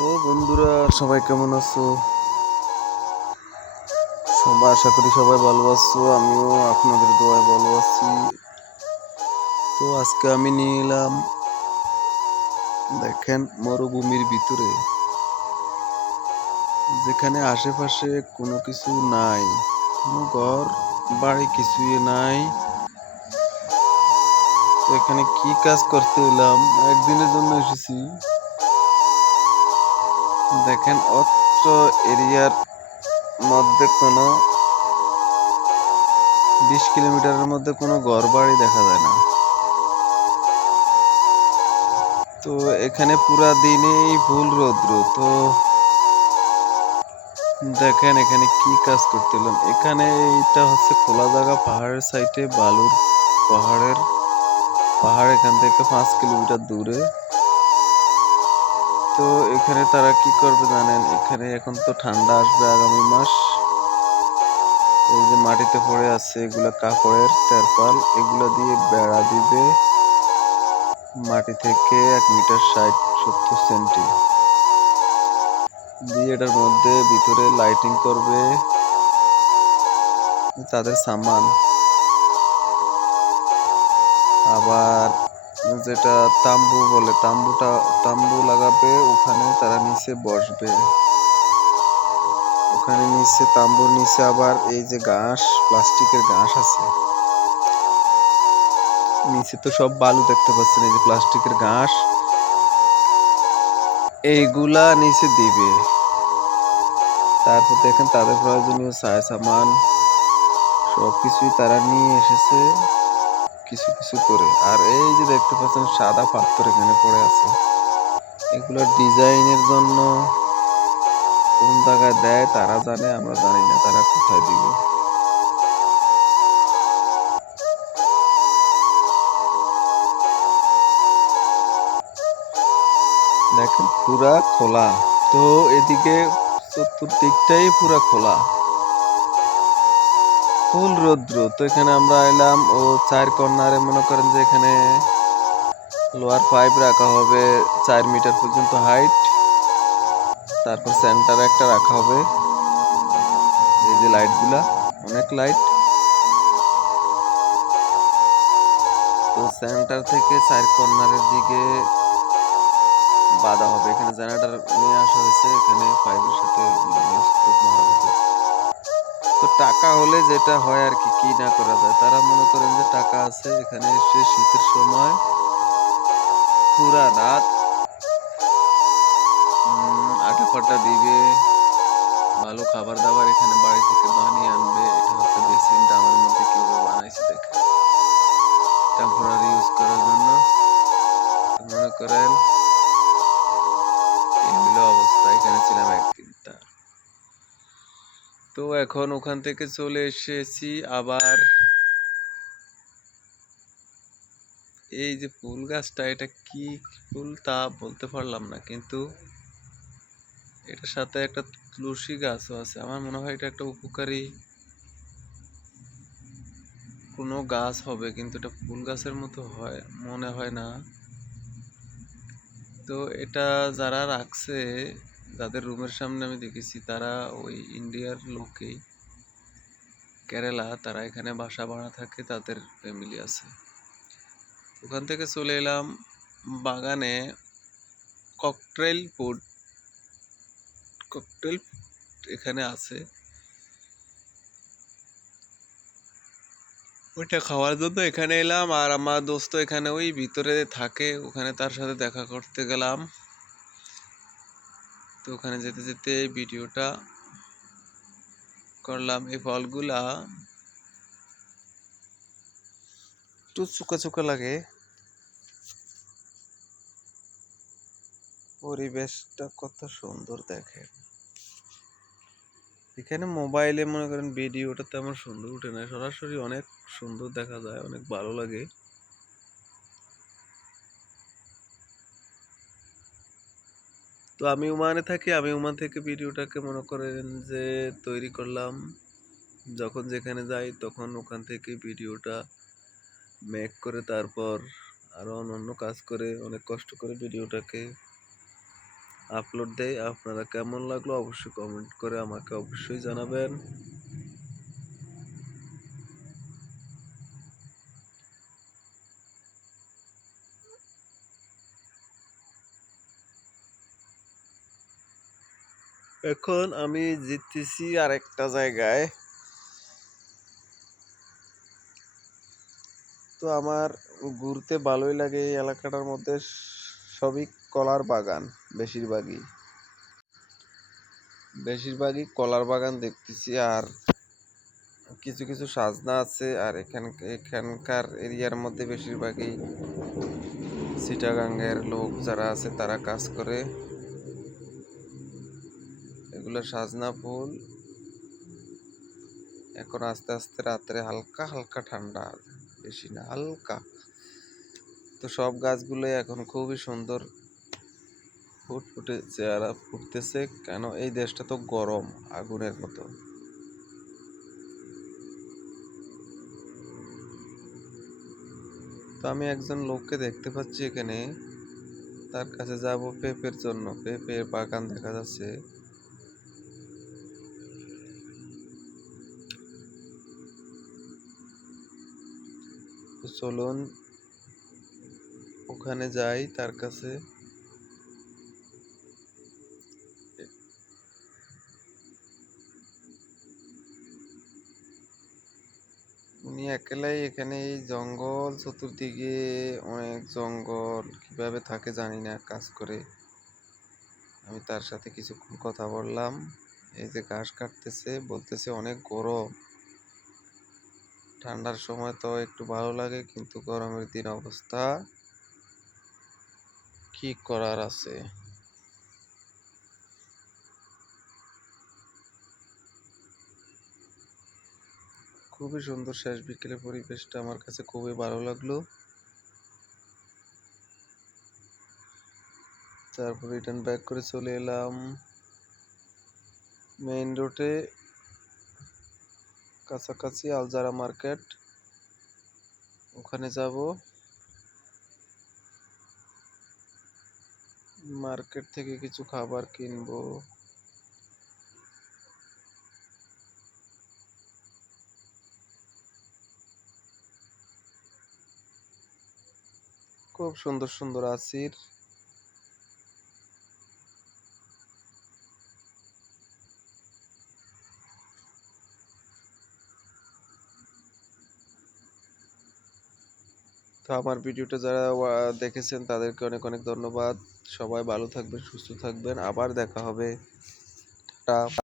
ও বন্ধুরা, সবাই কেমন আছো? সবাই আশা করি সবাই ভালো আছো। আমিও আপনাদের দোয়ায় ভালো আছি। তো আজকে আমি নিয়ে এলাম, দেখেন, মরুভূমির ভিতরে, যেখানে আশেপাশে কোনো কিছু নাই, কোনো ঘর বাড়ি কিছুই নাই। তো এখানে কি কাজ করতে এলাম, একদিনের জন্য এসেছি। দেখেন, অত্র এরিয়ার মধ্যে কোনো 20 কিলোমিটারের মধ্যে কোনো ঘর বাড়ি দেখা যায় না। তো এখানে পুরা দিনেই ফুল রৌদ্র। তো দেখেন এখানে কি কাজ করতে এলাম। এখানে এইটা হচ্ছে খোলা জায়গা, পাহাড়ের সাইডে বালুর পাহাড় এখান থেকে 5 কিলোমিটার দূরে। তো এখানে তারা কি করবে জানেন, এখানে এখন তো ঠান্ডা আসবে আগামী মাস। এই যে মাটিতে পড়ে আছে এগুলা কাপড়ের তেরপাল, এগুলা দিয়ে বেড়া দিবে মাটি থেকে 1 মিটার 60-70 সেন্টি দিয়ে। এটার মধ্যে ভিতরে লাইটিং করবে তাদের সামান। আবার যেটা তাম্বু বলে, তাম্বু লাগাবে, ওখানে তারা নিচে বসবে। ওখানে নিচে, তাম্বুর নিচে আবার এই যে প্লাস্টিকের ঘাস আছে নিচে, তো সব বালু দেখতে পাচ্ছেন, এই যে প্লাস্টিকের ঘাস, এইগুলা নিচে দিবে। তারপর দেখেন তাদের প্রয়োজনীয় সামান সবকিছুই তারা নিয়ে এসেছে কিছু কিছু করে। আর এই যে দেখতে পাচ্ছেন সাদা পাথর এখানে পড়ে আছে, এগুলোর ডিজাইনের জন্য কোন জায়গায় দেয় তারা জানে, আমরা জানি না তারা কোথায় দিবে। দেখেন পুরা খোলা। তো এদিকে চতুর্দিকটাই পুরা খোলা, ফুল রৌদ্র। তো এখানে আমরা এলাম, ও 4 কর্নারে মনে করেন যে এখানে লোহার পাইপ রাখা হবে 4 মিটার পর্যন্ত হাইট। তারপর সেন্টারে একটা রাখা হবে, এই যে লাইটগুলা, অনেক লাইট। তো সেন্টার থেকে 4 কর্নারের দিকে বাঁধা হবে। এখানে জেনারেটর নিয়ে আসা হয়েছে, এখানে পাইপের সাথে বিভিন্ন স্ক্রু মারা হবে। তো টাকা হলে যেটা হয় আর কি, কি না করা যায়। তারা মনে করেন যে টাকা আছে, এখানে এসে শীতের সময় পুরা রাত আটা ফাটা দিবে, ভালো খাবার দাবার এখানে বাড়ি থেকে বানিয়ে আনবে। এটা হচ্ছে বেসিন, ড্রামের মধ্যে কিভাবে বানাইছে দেখেন, টেম্পোরারি ইউজ করার জন্য। মনে করেন এই হলো অবস্থা। এখানে ছিলাম একদিন। তো এখন ওখান থেকে চলে এসেছি আবার। এই যে ফুল গাছটা, এটা কি ফুল তা বলতে পারলাম না, কিন্তু এটার সাথে একটা তুলসী গাছও আছে। আমার মনে হয় এটা একটা উপকারী কোনো গাছ হবে, কিন্তু এটা ফুল গাছের মতো হয় মনে হয় না। তো এটা যারা রাখছে, যাদের রুমের সামনে আমি দেখেছি, তারা ওই ইন্ডিয়ার লোকেই, কেরালা, তারা এখানে বাসা ভাড়া থাকে, তাদের ফ্যামিলি আছে। ওখান থেকে চলে এলাম বাগানে। ককটেল ফুড, ককটেল এখানে আছে, ওইটা খাওয়ার জন্য এখানে এলাম। আর আমার দোস্ত এখানে ওই ভিতরে থাকে, ওখানে তার সাথে দেখা করতে গেলাম। তো ওখানে যেতে যেতে ভিডিওটা করলাম। এই ফলগুলা একটু চুকা চুকা লাগে, পরিবেশটা কত সুন্দর দেখেন। এখানে মোবাইলে মনে করেন ভিডিওটা তেমন সুন্দর উঠে না, সরাসরি অনেক সুন্দর দেখা যায়, অনেক ভালো লাগে। তো আমি ওমানে থাকি, আমি ওমান থেকে ভিডিওটাকে মনে করেন যে তৈরি করলাম। যখন যেখানে যাই তখন ওখান থেকে ভিডিওটা মেক করে, তারপর আরো অন্য কাজ করে, অনেক কষ্ট করে ভিডিওটাকে আপলোড দেই। আপনারা কেমন লাগলো অবশ্যই কমেন্ট করে আমাকে অবশ্যই জানাবেন। এখন আমি জিততেছি আরেকটা জায়গায়। তো আমার ঘুরতে ভালোই লাগে এই এলাকাটার মধ্যে। সবই কলার বাগান, বেশিরভাগই কলার বাগান দেখতেছি। আর কিছু কিছু সাজনা আছে। আর এখানকার এরিয়ার মধ্যে বেশিরভাগই চিটাগাঙ্গের লোক যারা আছে তারা কাজ করে। এগুলো সাজনা ফুল। এখন আস্তে আস্তে রাত্রে হালকা হালকা ঠান্ডা, বেশি না, হালকা। তো সব গাছগুলো এখন খুবই সুন্দর ফুটফুটে চেহারা ফুটতেছে, কেন এই দেশটা তো গরম আগুনের মতো। তো আমি একজন লোককে দেখতে পাচ্ছি এখানে, তার কাছে যাব পেঁপের জন্য। পেঁপের বাগান দেখা যাচ্ছে। তো চলুন ওখানে যাই তার কাছে। উনি একলাই এখানে, এই জঙ্গল চতুর্দিকে, অনেক জঙ্গল, কিভাবে থাকে জানি না, কাজ করে। আমি তার সাথে কিছুক্ষণ কথা বললাম। এই যে ঘাস কাটতেছে, বলতেছে অনেক গরম। ঠান্ডার সময় তো একটু ভালো লাগে, কিন্তু গরমের দিন অবস্থা কি করার আছে। খুবই সুন্দর শেষ বিকেলের পরিবেশটা, আমার কাছে খুবই ভালো লাগলো। তারপর রিটার্ন ব্যাক করে চলে এলাম মেইন রোডে, কাছাকাছি আলজারা মার্কেট, ওখানে যাব। মার্কেট থেকে কিছু খাবার কিনবো। খুব সুন্দর সুন্দর আছির। তো আমার ভিডিওটা যারা দেখেছেন তাদেরকে অনেক অনেক ধন্যবাদ। সবাই ভালো থাকবেন, সুস্থ থাকবেন, আবার দেখা হবে। টাটা।